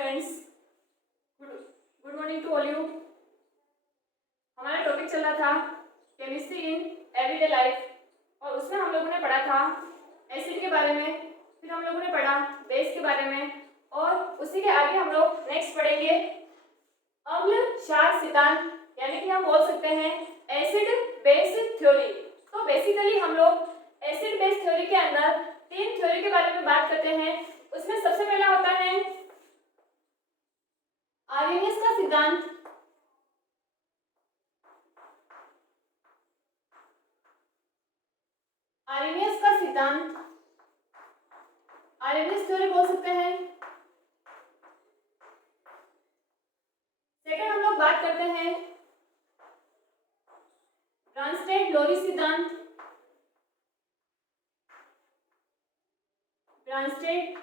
Friends, good morning to all you. हमारा topic चल रहा था केमिस्ट्री इन एवरीडे लाइफ और उसमें हम लोगों ने पढ़ा था एसिड के बारे में, फिर हम लोगों ने पढ़ा बेस के बारे में और उसी के आगे हम लोग नेक्स्ट पढ़ेंगे अम्ल क्षार सिद्धांत, यानी कि हम बोल सकते हैं एसिड बेस थ्योरी। तो बेसिकली हम लोग एसिड बेस थ्योरी के अंदर तीन थ्योरी के बारे में बात करते हैं। उसमें सबसे पहला होता है आर्हेनियस का सिद्धांत, आर्हेनियस का सिद्धांत, आर्हेनियस थ्योरी बोल सकते हैं। सेकंड हम लोग बात करते हैं ब्रांस्टेड लोरी सिद्धांत, ब्रांस्टेड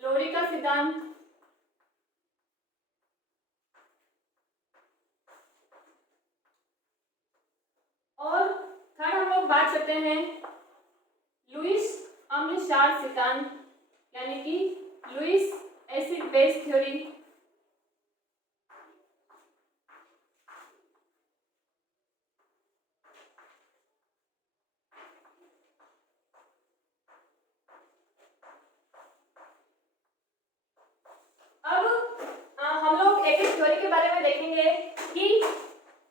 लोरी का सिद्धांत। और थर्ड हम लोग बात करते हैं लुईस अम्ल क्षार सिद्धांत, यानी कि लुईस एसिड बेस थ्योरी। अब हम लोग एक एक थ्योरी के बारे में देखेंगे कि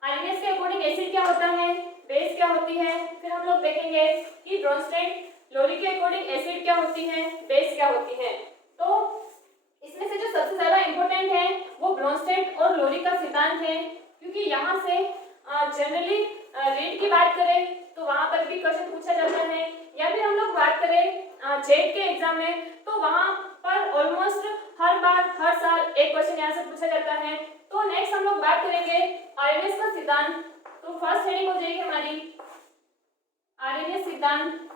आर्हेनियस के अकॉर्डिंग एसिड क्या होता है, बेस क्या होती है। फिर हम लोग देखेंगे कि ब्रांस्टेड लोरी के अकॉर्डिंग एसिड क्या होती है, बेस क्या होती है। तो इसमें से जो सबसे ज्यादा इंपॉर्टेंट है वो ब्रांस्टेड और लोरी का सिद्धांत है, क्योंकि यहाँ से जनरली रीड की बात करें तो वहां पर भी क्वेश्चन पूछा जाता है, या फिर हम लोग बात करें जेट के एग्जाम में तो वहां पर ऑलमोस्ट हर बार हर साल एक क्वेश्चन यहाँ से पूछा जाता है। तो नेक्स्ट हम लोग बात करेंगे आर्हेनियस का सिद्धांत। तो फर्स्ट हेडिंग हो जाएगी हमारी आर्हेनियस सिद्धांत।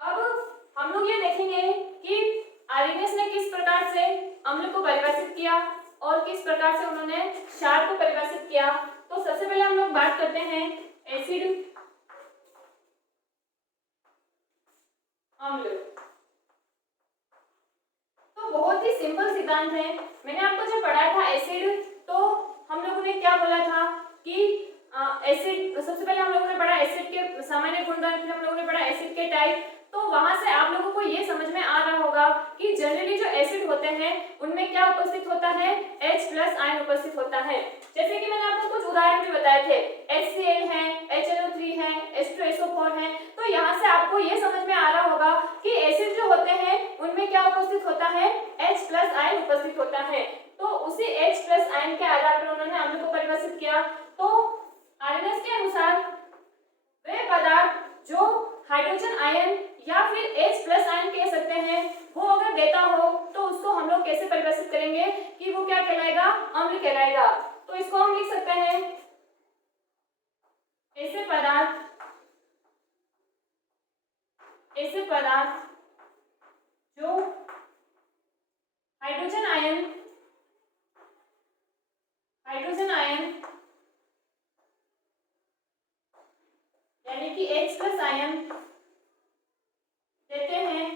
अब हम लोग ये देखेंगे कि आर्हेनियस ने किस प्रकार से अम्ल को परिभाषित किया और किस प्रकार से उन्होंने क्षार को परिभाषित किया। तो सबसे पहले हम लोग बात करते हैं एसिड अम्ल। तो बहुत ही सिंपल सिद्धांत है। मैंने आपको जो पढ़ाया था एसिड, तो हम लोगों ने क्या बोला था कि एसिड, सबसे पहले हम लोगों ने पढ़ा एसिड के सामान्य गुणधर्म, फिर हम लोगों ने पढ़ा एसिड के टाइप। तो वहां से आप लोगों को ये समझ में आ रहा होगा कि जनरली जो एसिड होते हैं उनमें क्या उपस्थित होता है, H+ आयन उपस्थित होता है। जैसे कि मैंने आपको कुछ उदाहरण भी बताए थे, HCl है, HNO3 है, H2SO4 है। तो यहाँ से आपको ये समझ में आ रहा होगा कि एसिड जो होते हैं उनमें क्या उपस्थित होता है, H+ आयन उपस्थित होता है। तो उसी H+ आयन के आधार पर उन्होंने अम्ल को परिभाषित किया। तो आर्हेनियस के अनुसार वे पदार्थ जो हाइड्रोजन आयन या फिर H+ आयन कह सकते हैं, वो अगर देता हो तो उसको हम लोग कैसे परिभाषित करेंगे कि वो क्या कहलाएगा, अम्ल कहलाएगा। तो इसको हम लिख सकते हैं ऐसे पदार्थ जो हाइड्रोजन आयन यानी कि H+ आयन देते हैं,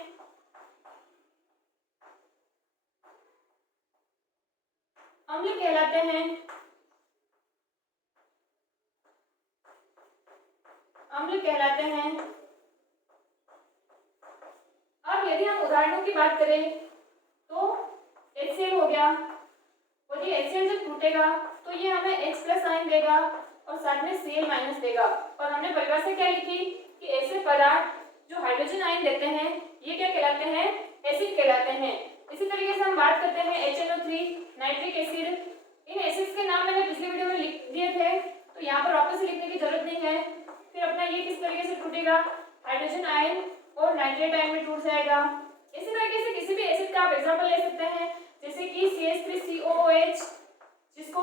अम्ल कहलाते हैं, अम्ल कहलाते हैं। अब यदि हम उदाहरणों की बात करें तो HCl हो गया, और ये HCl जब टूटेगा तो ये हमें H+ आयन देगा और साथ में Cl- देगा। और हमने परिभाषा क्या लिखी कि ऐसे पदार्थ जो हाइड्रोजन आयन देते हैं ये क्या कहलाते हैं, एसिड कहलाते हैं। इसी तरीके से हम बात करते हैं HNO3 नाइट्रिक एसिड। इन एसिड्स के नाम मैंने पिछली वीडियो में लिख दिए थे, तो यहाँ पर वापस से लिखने की जरूरत नहीं है। फिर अपना ये किस तरीके से टूटेगा, हाइड्रोजन आयन और नाइट्रेट आयन में टूट जाएगा। इसी तरीके से किसी भी एसिड का आप एग्जांपल ले सकते हैं, जैसे कि CH3COOH जिसको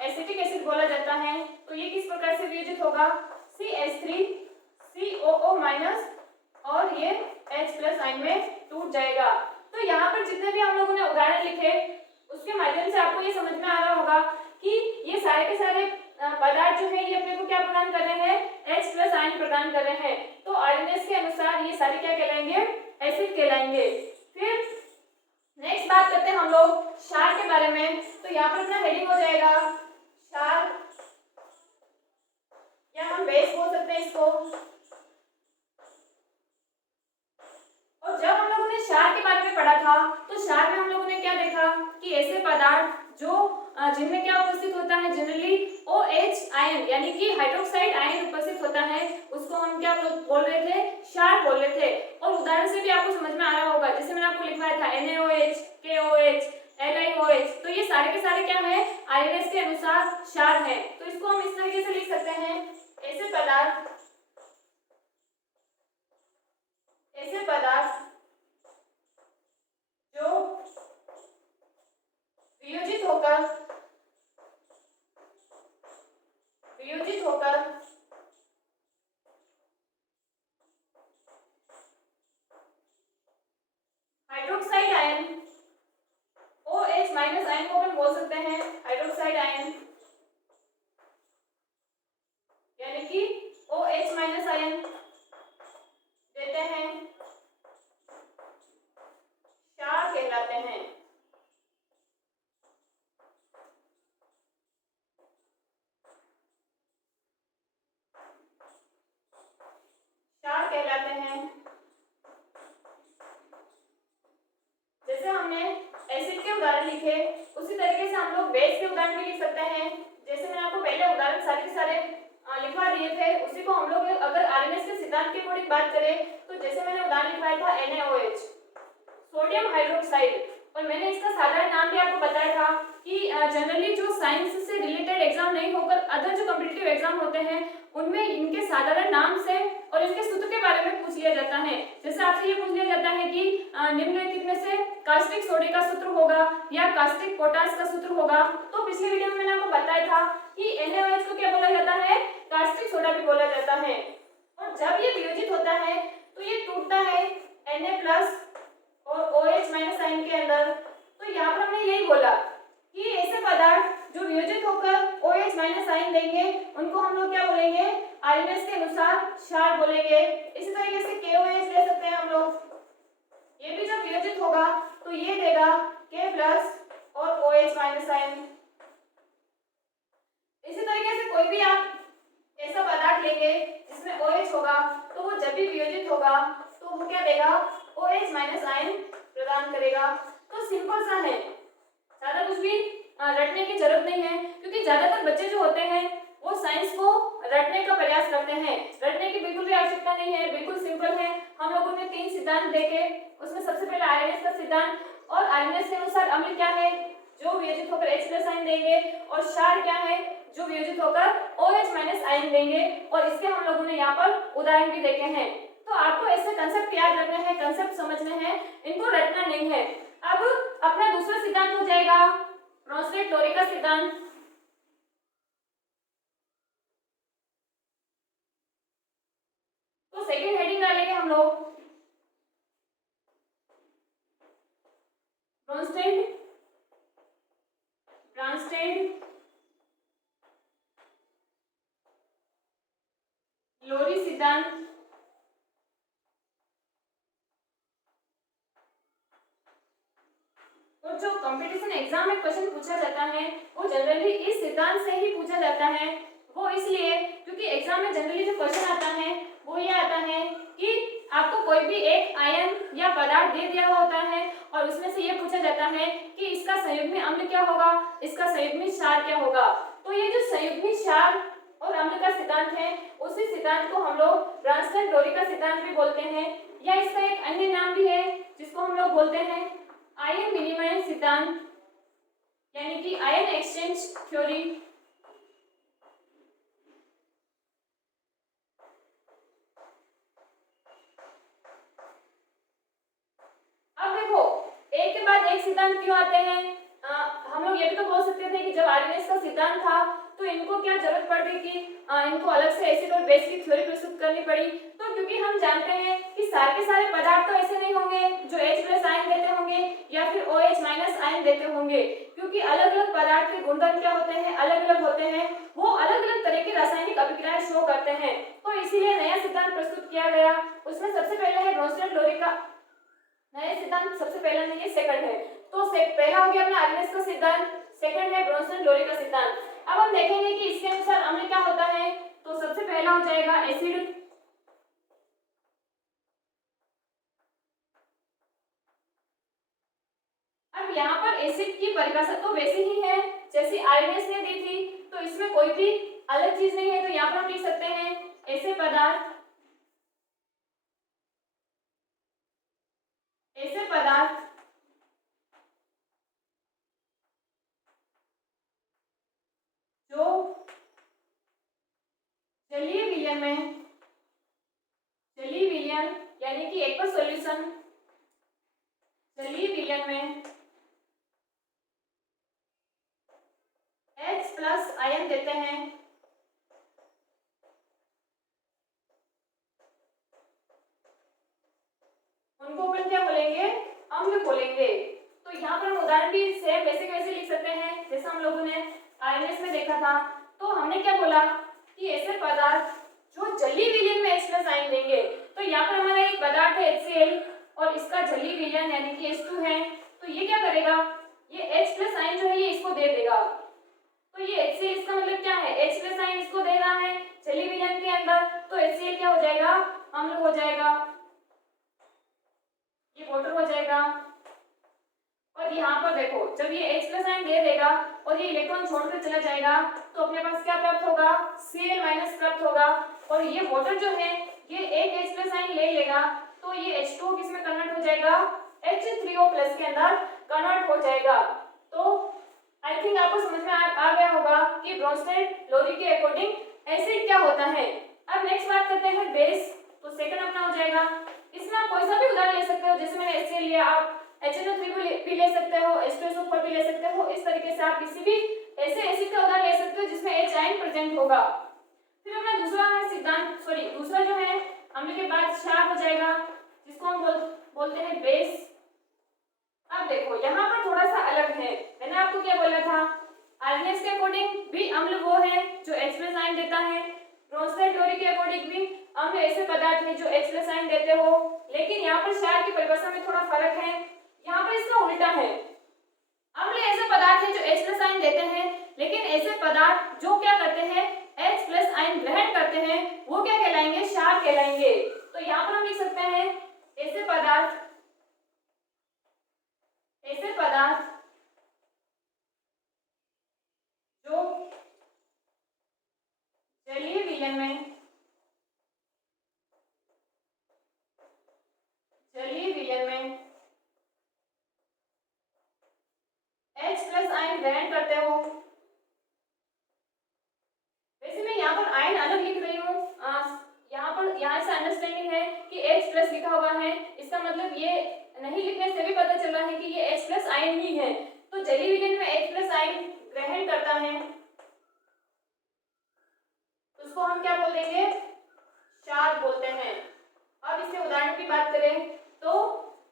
एसिटिक एसिड बोला जाता है। तो ये किस प्रकार से वियोजित होगा, CH3COO- और ये H+ आयन में टूट जाएगा। तो यहाँ पर जितने भी हम लोगों ने उदाहरण लिखे उसके माध्यम से आपको ये समझ में आ रहा होगा कि ये सारे के सारे पदार्थ जो है ये अपने को क्या प्रदान कर रहे हैं, H प्लस आयन प्रदान कर रहे हैं। तो आरएनएस के अनुसार ये सारे क्या कहलाएंगे, एसिड कहलाएंगे। फिर नेक्स्ट बात करते हैं हम लोग क्षार के बारे में। तो यहाँ पर अपना हेडिंग हो जाएगा क्षार, या हम बेस बोल सकते हैं इसको। और जब हम लोगों ने क्षार के बारे में पढ़ा था तो क्षार में हम लोगों ने क्या देखा कि ऐसे पदार्थ जो जिनमें क्या उपस्थित होता है, जनरली OH आयन यानी कि हाइड्रोक्साइड आयन उपस्थित होता है, उसको हम क्या बोल रहे थे, क्षार बोल रहे थे। और उदाहरण से भी आपको समझ में आ रहा होगा, जैसे मैंने आपको लिखवाया था NaOH, KOH, LiOH, तो ये सारे के सारे क्या है, आरएनएस के अनुसार क्षार है। तो इसको हम इस तरीके से लिख सकते हैं, ऐसे पदार्थ जो वियोजित होकर hydroxide ion OH minus ion को हम बोल सकते हैं हाइड्रोक्साइड आयन, यानी कि OH माइनस आयन देते हैं, क्षार कहलाते हैं। क्षार कहलाते हैं। जैसे हमने एसिड के उदाहरण लिखे, उसी तरीके से हम लोग बेस के उदाहरण भी लिख सकते हैं। जैसे मैंने आपको पहले उदाहरण सारे लिखवा दिए थे, उसी को हम लोग अगर आरएनएस के सिद्धांत के अकॉर्डिंग बात करें तो जैसे मैंने उदाहरण लिखवाया था NaOH, सोडियम हाइड्रोक्साइड। और मैंने इसका साधारण नाम भी आपको बताया था कि जनरली जो साइंस से रिलेटेड एग्जाम नहीं होकर अदर जो कॉम्पिटिटिव एग्जाम होते हैं उनमें इनके साधारण नाम से और इनके सूत्र के बारे में पूछ लिया जाता है। जैसे आपसे ये पूछ लिया जाता है कि निम्नलिखित में से कास्टिक सोडे का सूत्र होगा या कास्टिक पोटास का सूत्र होगा। तो पिछले वीडियो में मैंने आपको बताया था कि NaOH को क्या बोला जाता है, कास्टिक सोडा भी बोला जाता है। और जब ये वियोजित होता है तो ये टूटता है Na+ और OH माइनस आयन के अंदर। तो यहाँ पर हमने यही बोला कि ऐसे पदार्थ जो वियोजित होकर OH माइनस आयन देंगे उनको हम लोग क्या बोलेंगे, आरएनएस के अनुसार क्षार बोलेंगे। इसी तरीके से KOH ले सकते हैं हम लोग, ये भी जब वियोजित होगा तो ये देगा K+ और OH माइनस आयन। इसी तरीके से कोई भी आप ऐसा पदार्थ लेंगे जिसमें OH होगा तो वो जब भी वियोजित होगा तो वो क्या देगा, OH माइनस आयन प्रदान करेगा। तो सिंपल सा है, ज्यादा कुछ भी रटने की जरूरत नहीं है, क्योंकि ज्यादातर बच्चे जो होते हैं वो साइंस को रटने का प्रयास करते हैं। रटने की बिल्कुल भी आवश्यकता नहीं है, बिल्कुल सिंपल है। हम लोगों ने 3 सिद्धांत देखे, उसमें सबसे पहले आरएनएस का सिद्धांत, और आरएनएस के अनुसार अम्ल क्या है, जो वियोजित होकर H+ आयन देंगे, और क्षार क्या है, जो वियोजित होकर OH माइनस आयन देंगे। और इसके हम लोगों ने यहाँ पर उदाहरण भी देखे हैं। तो आपको ऐसे कंसेप्ट याद रखने हैं, कंसेप्ट समझने हैं, इनको रटना नहीं है। अब अपना दूसरा सिद्धांत हो जाएगा ब्रोंस्टेड-लोरे का सिद्धांत। तो सेकंड हेडिंग डालेंगे हम लोग ब्रोंस्टेड-लोरे सिद्धांत। और जो कंपटीशन एग्जाम में क्वेश्चन पूछा जाता है वो जनरली इस सिद्धांत से ही पूछा जाता है। वो इसलिए क्योंकि एग्जाम में जनरली जो क्वेश्चन आता है वो ये आता है कि आपको कोई भी एक आयन या पदार्थ दे दिया होता है और उसमें से ये पूछा जाता है कि इसका संयुग्मी अम्ल क्या होगा, इसका संयुग्मी क्षार क्या होगा। तो ये जो संयुग्मी क्षार और अम्ल का सिद्धांत है, उसी सिद्धांत को हम लोग ब्रोंस्टेड-लोरे का सिद्धांत भी बोलते हैं, या इसका एक अन्य नाम भी है जिसको हम लोग बोलते हैं आयन विनिमय सिद्धांत, यानी कि आयन एक्सचेंज थ्योरी। अब देखो, एक के बाद एक सिद्धांत क्यों आते हैं, हम लोग ये भी तो बोल सकते थे कि जब आरएनएस का सिद्धांत था तो इनको क्या जरूरत पड़ गई कि इनको अलग से एसिड और बेस की थ्योरी प्रस्तुत करनी पड़ी। तो क्योंकि हम जानते हैं कि सारे के सारे पदार्थ तो ऐसे नहीं होंगे जो H+ आयन देते होंगे या फिर OH- आयन देते होंगे, क्योंकि अलग अलग पदार्थ के गुणधर्म क्या होते हैं, अलग अलग होते हैं, वो अलग अलग तरह की रासायनिक अभिक्रियाएं शो करते हैं। तो इसीलिए नया सिद्धांत प्रस्तुत किया गया। उसमें सबसे पहले है ब्रोंस्टेड-लोरी का नया सिद्धांत, सबसे पहला नहीं है, सेकंड है। तो पहला हो गया अपना आरएनएस का सिद्धांत, सेकंड है ब्रोंस्टेड-लोरी का सिद्धांत। अब हम देखेंगे कि इसके अनुसार अम्ल क्या होता है। तो सबसे पहला हो जाएगा एसिड। अब यहाँ पर एसिड की परिभाषा तो वैसी ही है जैसी आरएनएस ने दी थी, तो इसमें कोई भी अलग चीज नहीं है। तो यहाँ पर हम लिख सकते हैं ऐसे पदार्थ जो जलीय विलयन यानी कि एक्वस सॉल्यूशन जलीय विलयन में H+ आयन देते हैं, उनको अपन क्या बोलेंगे, अम्ल बोलेंगे। तो यहाँ पर हम उदाहरण भी सेम वैसे कैसे लिख सकते हैं जैसा हम लोगों ने आरएनएस में देखा था। तो हमने क्या बोला कि ऐसे पदार्थ जो जलीय विलयन में H+ आयन देंगे। तो यहाँ पर हमारा एक पदार्थ है HCl और इसका जलीय विलयन यानी कि H2 है। तो ये क्या करेगा, ये H+ आयन जो है ये इसको दे देगा। तो ये HCl इसका मतलब क्या है, H+ आयन इसको दे रहा है जलीय विलयन के अंदर, तो HCl क्या हो जाएगा, अम्ल हो जाएगा, ये वाटर हो जाएगा। और यहाँ पर देखो जब ये H+ आयन दे देगा और ये इलेक्ट्रॉन छोड़कर चला जाएगा तो अपने पास क्या प्राप्त होगा, Cl- प्राप्त होगा। और ये वाटर जो है ये एक H+ आयन ले लेगा तो ये H2 किसमें कन्वर्ट हो जाएगा, H3O+ के अंदर कन्वर्ट हो जाएगा। तो आई थिंक आपको समझ में आ गया होगा कि ब्रोंस्टेड-लोरी के अकॉर्डिंग एसिड क्या होता है। अब नेक्स्ट बात करते हैं बेस। तो सेकंड अपना हो जाएगा, इसमें आप कोई सा भी उदाहरण ले सकते हो, जैसे मैंने HCl लिया, आप HNO3 भी ले सकते हो, H2SO4 भी ले सकते हो। इस तरीके से आप किसी भी ऐसे एसिड का उदाहरण ले सकते हो जिसमें H आयन प्रेजेंट होगा। फिर अपना दूसरा है सिद्धांत, दूसरा जो है अम्ल के बाद क्षार हो जाएगा जिसको हम बोलते हैं बेस। अब देखो यहाँ पर थोड़ा सा अलग है, मैंने आपको क्या बोला था, आरएनएस के अकॉर्डिंग भी अम्ल वो है जो H+ आयन देता है, ब्रोंस्टेड-लोरी के अकॉर्डिंग भी अम्ल ऐसे पदार्थ हैं जो H+ आयन देते हो। लेकिन यहाँ पर क्षार की परिभाषा में थोड़ा फर्क है, यहाँ पर इसका उल्टा है। अम्ल ऐसे पदार्थ हैं जो H+ आयन देते हैं, लेकिन ऐसे पदार्थ जो क्या करते हैं, H+ आयन ग्रहण करते हैं, वो क्या कहलाएंगे, क्षार कहलाएंगे। तो यहाँ पर हम लिख सकते हैं ऐसे पदार्थ जो जलीय विलयन में H+ आयन ग्रहण करते हो। वैसे मैं यहाँ पर आयन अलग लिख रही हूँ, यहाँ से अंडरस्टैंडिंग है कि H+ लिखा हुआ है, इसका मतलब ये नहीं लिखने से भी पता चल रहा है कि ये H+ आयन ही है। तो जलीय विलयन में H+ आयन ग्रहण करता है, उसको हम क्या बोल देंगे, क्षार बोलते हैं। अब इसके उदाहरण की बात करें तो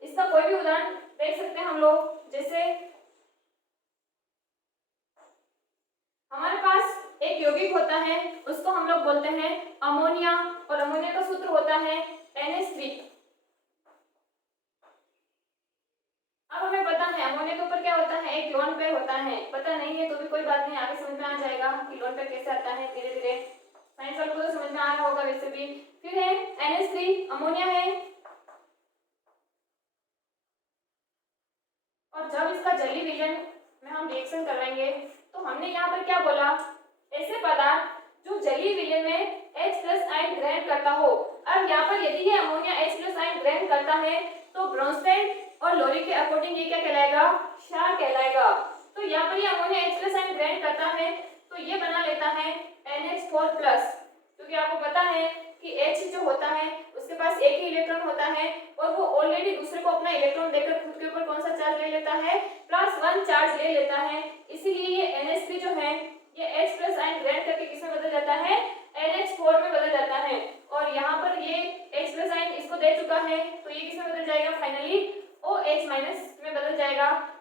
इसका कोई भी उदाहरण देख सकते हैं हम लोग, जैसे हमारे पास एक यौगिक होता है उसको हम लोग बोलते हैं अमोनिया, और अमोनिया का सूत्र होता है NH3। अब हमें पता है अमोनिया के ऊपर क्या होता है, एक लोन पेयर होता है। पता नहीं है तो भी कोई बात नहीं, आगे समझ में आ जाएगा कि लोन पेयर कैसे आता है, धीरे धीरे साइंस वालों को तो समझ में आ रहा होगा वैसे भी। फिर है NH3, अमोनिया है, और जब इसका जलीय विलयन में हम रिएक्शन करवाएंगे तो हमने यहाँ पर क्या बोला, ऐसे पदार्थ जो जलीय विलयन में H+ आयन ग्रहण करता हो। अब यहाँ पर यदि ये अमोनिया H+ आयन ग्रहण करता है तो ब्रोंस्टेड और लोरी के अकॉर्डिंग ये क्या कहलाएगा, क्षार कहलाएगा। तो यहाँ पर ये अमोनिया H+ आयन ग्रहण करता है तो ये बना लेता है NH4+, क्योंकि आपको पता है कि H जो होता है उसके पास एक ही इलेक्ट्रॉन होता है और वो ऑलरेडी दूसरे को अपना इलेक्ट्रॉन देकर खुद के ऊपर कौन सा चार्ज ले लेता है, +1 चार्ज ले लेता है।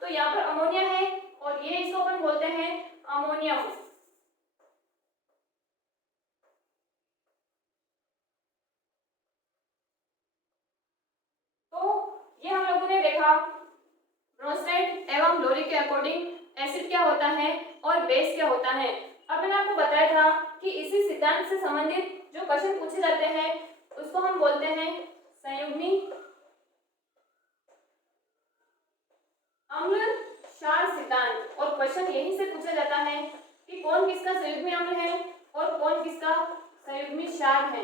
तो यहाँ पर अमोनिया है और ये इसको अपन बोलते हैं अमोनियम। तो ये हम लोगों ने देखा ब्रोंस्टेड एवं लोरी के अकॉर्डिंग एसिड क्या होता है और बेस क्या होता है। अब मैंने आपको बताया था कि इसी सिद्धांत से संबंधित जो क्वेश्चन पूछे जाते हैं उसको हम बोलते हैं संयुग्मी अम्ल क्षार सिद्धांत। और क्वेश्चन यही से पूछा जाता है कि कौन किसका संयुग्मी अम्ल है और कौन किसका संयुग्मी क्षार है।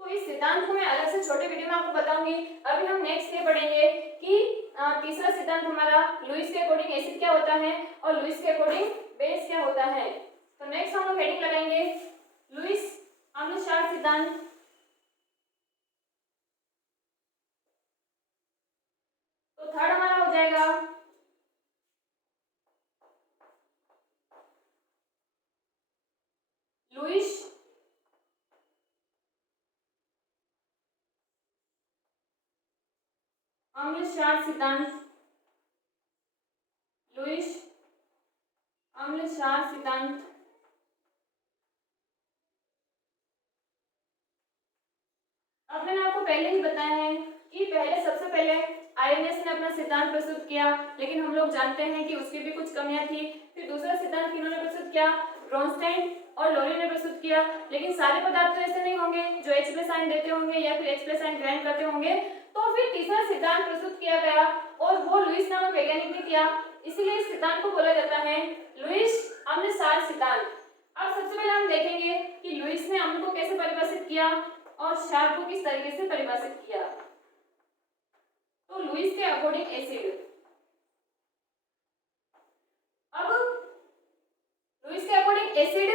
तो इस सिद्धांत को मैं अलग से छोटे वीडियो में आपको बताऊंगी। अभी हम नेक्स्ट ये पढ़ेंगे कि तीसरा सिद्धांत हमारा लुईस के अकॉर्डिंग एसिड क्या होता है और लुईस के अकॉर्डिंग बेस क्या होता है। तो नेक्स्ट हम लोग हेडिंग लगाएंगे लुईस अम्ल क्षार सिद्धांत। तो थर्ड हमारा हो जाएगा लुईस अम्ल क्षार सिद्धांत। लुईस अम्ल क्षार सिद्धांत। अब मैंने आपको पहले ही बताया है कि पहले सबसे पहले आर्यनेस ने अपना सिद्धांत प्रस्तुत किया, लेकिन हम लोग जानते हैं कि उसकी भी कुछ कमियां थी। फिर दूसरा सिद्धांत किन्होंने प्रस्तुत किया? ब्रोंस्टेड और लोरी ने प्रस्तुत किया। लेकिन सारे पदार्थ तो ऐसे नहीं होंगे जो H+ आयन देते होंगे या फिर H+ आयन ग्रहण करते होंगे। तो फिर तीसरा सिद्धांत प्रस्तुत किया गया और वो लुईस नामक वैज्ञानिक ने किया। इसीलिए इस सिद्धांत को बोला जाता है लुईस अम्ल क्षार सिद्धांत। अब सबसे पहले हम देखेंगे कि लुईस ने अम्ल को कैसे परिभाषित किया और क्षार को किस तरीके से परिभाषित किया। तो लुईस के अकॉर्डिंग एसिड, अब लुईस के अकॉर्डिंग एसिड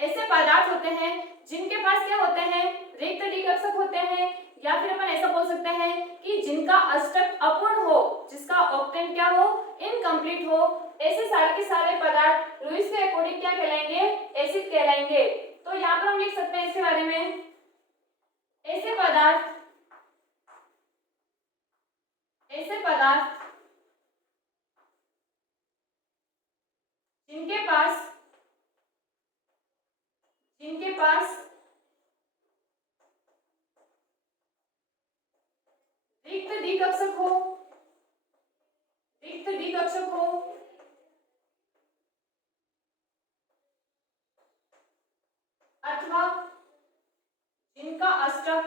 ऐसे पदार्थ होते हैं जिनके पास क्या होते हैं? रिक्त डीकक्षक होते हैं, या फिर अपन ऐसा बोल सकते हैं कि जिनका अष्टक अपूर्ण हो, जिसका ऑक्टेन क्या हो? इनकम्प्लीट हो। ऐसे सारे के सारे पदार्थ लुईस के अकॉर्डिंग क्या कहलाएंगे? एसिड कहलाएंगे। तो यहाँ पर हम लिख सकते हैं इसके बारे में, ऐसे पदार्थ जिनके पास रिक्त डीकक्षक हो अथवा जिनका अष्टक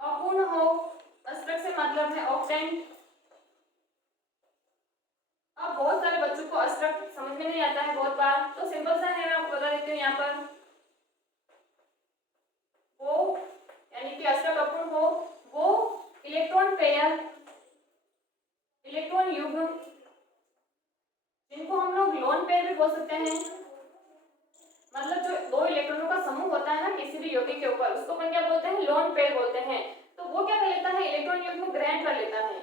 अपूर्ण हो। अष्टक से मतलब है ऑक्टेन। अब बहुत सारे बच्चों को अष्टक समझ में नहीं आता है बहुत बार, तो सिंपल सा है, मैं आपको बता देती हूँ। यहाँ पर वो यानी कि अष्टक अपूर्ण हो, वो इलेक्ट्रॉन पेयर, इलेक्ट्रॉन युग्म, जिनको हम लोग लोन पेयर भी बोल सकते हैं, मतलब जो दो इलेक्ट्रॉनों का समूह होता है ना किसी भी यौगिक के ऊपर, उसको अपन क्या बोलते हैं? लोन पेयर बोलते हैं। तो वो क्या कर लेता है? इलेक्ट्रॉन युग्म ग्रहण कर लेता है।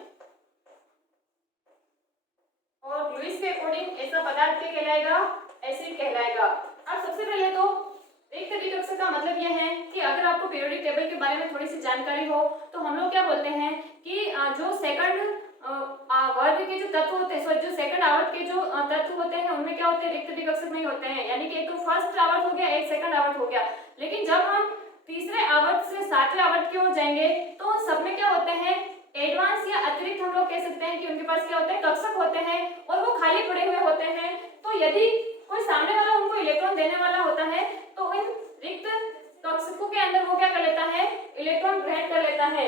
और लुईस के अकॉर्डिंग ऐसा पदार्थ क्या कहलाएगा? एसिड कहलाएगा। अब सबसे पहले तो रिक्त डीकक्षक का मतलब यह है कि अगर आपको पीरियोडिक टेबल के बारे में थोड़ी सी जानकारी हो तो हम लोग क्या बोलते हैं कि जो सेकंड वर्ग के जो तत्व होते हैं, जो सेकंड आवर्त के जो तत्व होते हैं उनमें क्या होते हैं? रिक्त डीकक्षक नहीं होते हैं। यानी कि एक तो फर्स्ट आवर्त हो गया, एक सेकंड आवर्त हो गया। लेकिन जब हम तीसरे आवर्त से सातवें आवर्त की ओर जाएंगे तो उन सब में क्या होते हैं? एडवांस या अतिरिक्त हम लोग कह सकते हैं कि उनके पास क्या होते हैं? कक्षक होते हैं और वो खाली पड़े हुए होते हैं। तो यदि कोई सामने वाला उनको इलेक्ट्रॉन देने वाला होता है तो इन रिक्त कक्षकों के अंदर वो क्या कर लेता है? इलेक्ट्रॉन ग्रहण कर लेता है।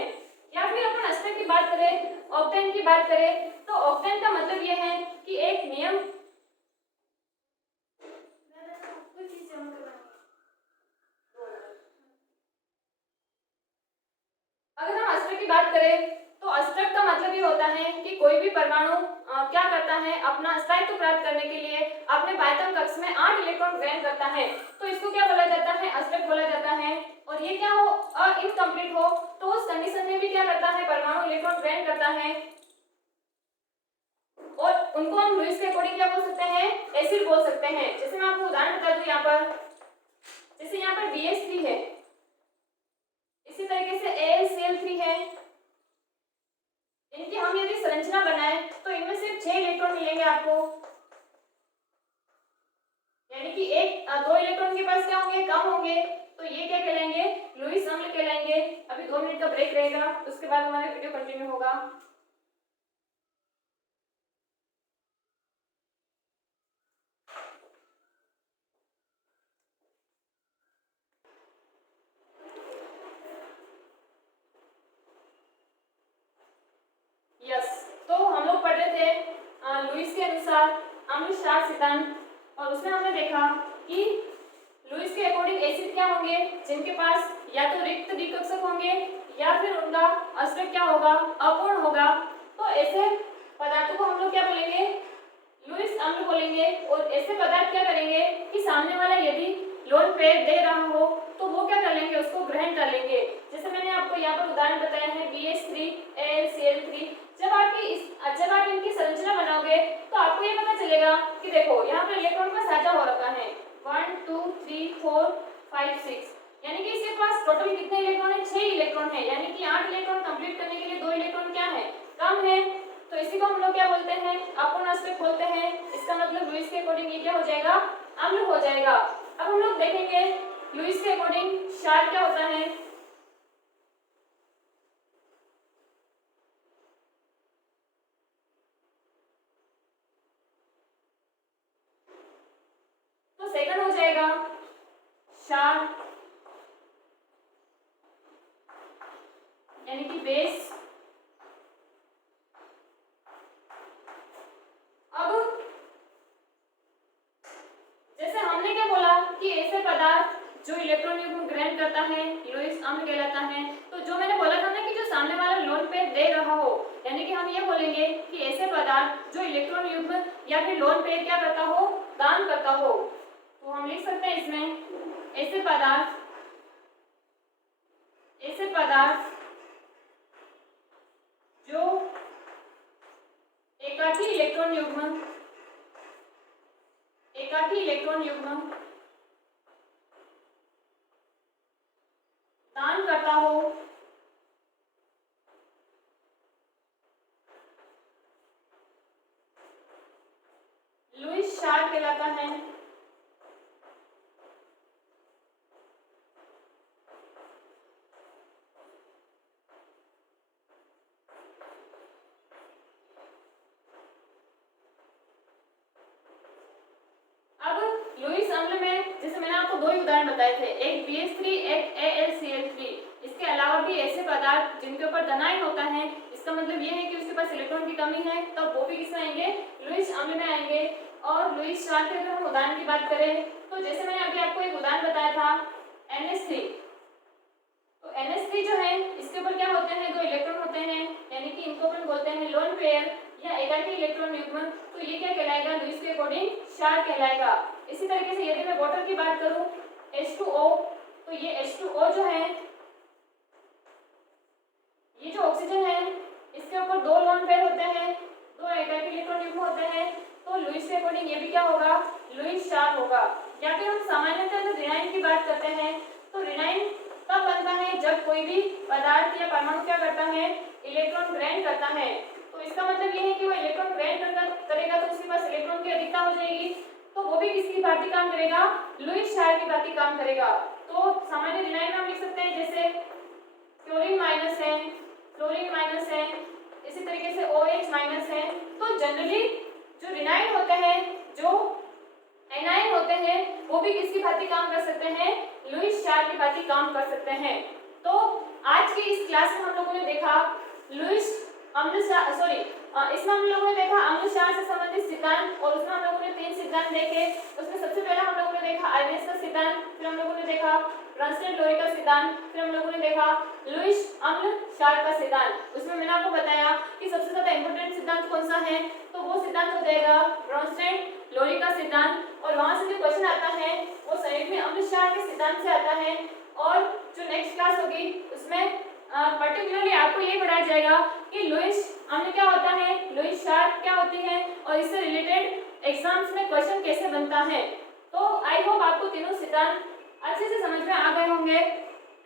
या फिर अपन अष्टक की बात करें, ऑक्टेन की बात करें, तो ऑक्टेन का मतलब यह है कि एक नियम अगर हम अष्टक की बात करें तो अष्टक का मतलब ये होता है कि कोई भी परमाणु क्या करता है? अपना स्थायित्व प्राप्त करने के लिए अपने बाह्यतम कक्ष में 8 इलेक्ट्रॉन ग्रहण करता है। तो इसको क्या बोला जाता है? अष्टक बोला जाता है। और ये क्या हो? इनकम्प्लीट हो तो उस कंडीशन में भी क्या करता है? परमाणु इलेक्ट्रॉन ग्रहण करता है। और उनको हम लुईस के अकॉर्डिंग क्या बोल सकते हैं, एसिड बोल सकते हैं। जैसे मैं आपको उदाहरण बता दूं यहाँ पर, जैसे यहाँ पर BH3 है, इसी तरीके से AlCl3 है, इनकी हम यदि संरचना बनाए तो इनमें से 6 इलेक्ट्रॉन मिलेंगे आपको, यानी कि एक 2 इलेक्ट्रॉन के पास क्या होंगे, कम होंगे, तो ये क्या कहलाएंगे, लुईस अम्ल कहलाएंगे। अभी 2 मिनट का ब्रेक रहेगा, उसके बाद हमारा वीडियो कंटिन्यू होगा। यस, तो हम लोग पढ़ रहे थे लुईस के अनुसार अम्ल क्षार सिद्धांत, और उसमें हमने देखा कि लुईस के अकॉर्डिंग एसिड क्या होंगे, जिनके पास या तो रिक्त द्विकक्षक होंगे या फिर उनका अस्तित्व क्या होगा, अपूर्ण होगा। तो ऐसे पदार्थों को हम लोग क्या बोलेंगे, लुईस अम्ल बोलेंगे। और ऐसे पदार्थ क्या करेंगे कि सामने वाला यदि लोन पेयर दे रहा हो तो वो क्या कर लेंगे, उसको ग्रहण कर लेंगे। जैसे मैंने आपको यहाँ पर उदाहरण बताया है BH3 AlCl3। जब आप इनकी संरचना बनाओगे तो आपको ये पता चलेगा कि देखो यहाँ पर इलेक्ट्रॉन का साझा हो रखा है 1 2 3 4 5 6, यानी कि इसके पास टोटल कितने इलेक्ट्रॉन है, 6 इलेक्ट्रॉन है, यानी कि 8 इलेक्ट्रॉन कंप्लीट करने के लिए 2 इलेक्ट्रॉन क्या है, कम है। तो इसी को हम लोग क्या बोलते हैं, अपूर्ण अस्तित्व बोलते हैं। इसका मतलब लुईस के अकॉर्डिंग ये क्या हो जाएगा, अम्ल हो जाएगा। अब हम लोग देखेंगे लुईस के अकॉर्डिंग क्षार क्या होता है। तो सेकंड हो जाएगा क्षार, यानी कि बेस। अब जैसे हमने क्या बोला कि ऐसे पदार्थ जो इलेक्ट्रॉन युग्म ग्रहण करता है लुईस अम्ल कहलाता है। तो जो मैंने बोला था ना कि जो सामने वाला लोन पेयर दे रहा हो, यानी कि हम ये बोलेंगे कि ऐसे पदार्थ जो इलेक्ट्रॉन युग्म या फिर लोन पेयर क्या करता हो, दान करता हो। तो हम लिख सकते हैं इसमें ऐसे पदार्थ जो एकाकी इलेक्ट्रॉन युग्म दान करता हो, लुईस क्षार कहलाता है। अब लुईस अम्ल में जैसे मैंने आपको 2 ही उदाहरण बताए थे, एक BH3 एक AlCl3। इसके अलावा भी ऐसे पदार्थ जिनके ऊपर धनायन होता है, इसका मतलब ये है कि उसके पास इलेक्ट्रॉन की कमी है, तब वो भी किसमें आएंगे, लुईस अम्ल में आएंगे। और लुईस क्षार के अगर हम उदाहरण की बात करें तो जैसे मैंने अभी आपको एक उदाहरण बताया था NH3। तो NH3 जो है इसके ऊपर क्या होते हैं, 2 इलेक्ट्रॉन होते हैं, यानी कि इनको अपन बोलते हैं लोन पेयर या एकाकी इलेक्ट्रॉन युग्म। तो ये क्या कहलाएगा, लुईस के अकॉर्डिंग क्षार कहलाएगा। इसी तरीके से यदि मैं वाटर की बात करूं H2O, तो ये H2O जो है, ये जो ऑक्सीजन है इसके ऊपर 2 लोन पेयर होते हैं, 2 एकाकी इलेक्ट्रॉन युग्म होते हैं। तो लुईस के अकॉर्डिंग ये भी क्या होगा, लुईस क्षार होगा। या फिर हम सामान्यतः ऋणायन की बात करते हैं तो ऋणायन तब बनता है जब कोई भी पदार्थ या परमाणु क्या करता है, इलेक्ट्रॉन ग्रहण करता है। तो इसका मतलब ये है कि वो इलेक्ट्रॉन ग्रहण करेगा तो उसके पास इलेक्ट्रॉन की अधिकता हो जाएगी, तो वो भी किसकी भांति काम करेगा, लुईस क्षार की भांति काम करेगा। तो सामान्य ऋणायन में हम लिख सकते हैं जैसे क्लोरीन माइनस है, फ्लोरीन माइनस है, इसी तरीके से OH माइनस है। तो जनरली जो ऋणायन होते हैं, जो एनायन होते हैं, वो भी किसकी भांति काम कर सकते हैं, लुईस क्षार की भांति काम कर सकते हैं। तो आज की इस क्लास में हम लोगों ने देखा लुईस अम्ल इसमें हम लोगों ने देखा अम्ल क्षार से संबंधित सिद्धांत, और उसमें हम लोगों ने 3 सिद्धांत देखे। उसमें सबसे पहला हम लोगों ने देखा आर्नेस का सिद्धांत, फिर हम लोगों ने देखा ब्रॉन्स्टेड-लोरी का सिद्धांत, फिर हम लोगों ने देखा लुईस अम्ल क्षार का सिद्धांत। उसमें मैंने आपको बताया कि सबसे ज्यादा इंपॉर्टेंट सिद्धांत कौन सा है, तो वो सिद्धांत हो जाएगा ब्रॉन्स्टेड-लोरी का सिद्धांत। और वहां से जो क्वेश्चन आता है वो संयुग्म में अम्ल क्षार के सिद्धांत से आता है। और जो नेक्स्ट क्लास होगी उसमें पर्टिकुलरली आपको ये पढ़ाया जाएगा कि लुईस अम्ल क्या होता है, लुईस चार्ट क्या होती है और इससे रिलेटेड एग्जाम्स में क्वेश्चन कैसे बनता है। तो आई होप आपको तीनों सिद्धांत अच्छे से समझ में आ गए होंगे।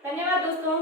धन्यवाद दोस्तों।